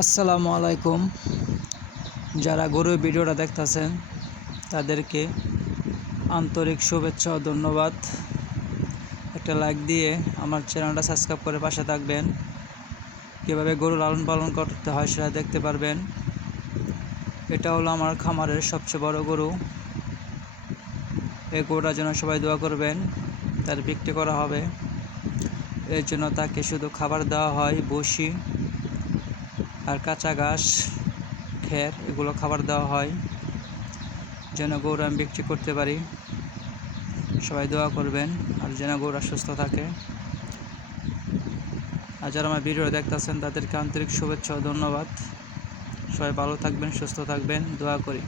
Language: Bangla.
আসসালামু আলাইকুম। যারা গরুর ভিডিওটা দেখতেছেন তাদেরকে আন্তরিক শুভেচ্ছা ও ধন্যবাদ। একটা লাইক দিয়ে আমার চ্যানেলটা সাবস্ক্রাইব করে পাশে থাকবেন। কীভাবে গরু লালন পালন করতে হয় সেটা দেখতে পারবেন। এটা হলো আমার খামারের সবচেয়ে বড় গরু। এই গরুটার জন্য সবাই দোয়া করবেন। তার বিক্রি করা হবে, এর জন্য তাকে শুধু খাবার দেওয়া হয়, বসি আর কাঁচা ঘাস, খের, এগুলো খাবার দেওয়া হয় যেন গরু আমি বিক্রি করতে পারি। সবাই দোয়া করবেন আর যেন গরুরা সুস্থ থাকে। আর যারা আমার ভিডিও দেখতেছেন তাদেরকে আন্তরিক শুভেচ্ছা ও ধন্যবাদ। সবাই ভালো থাকবেন, সুস্থ থাকবেন, দোয়া করি।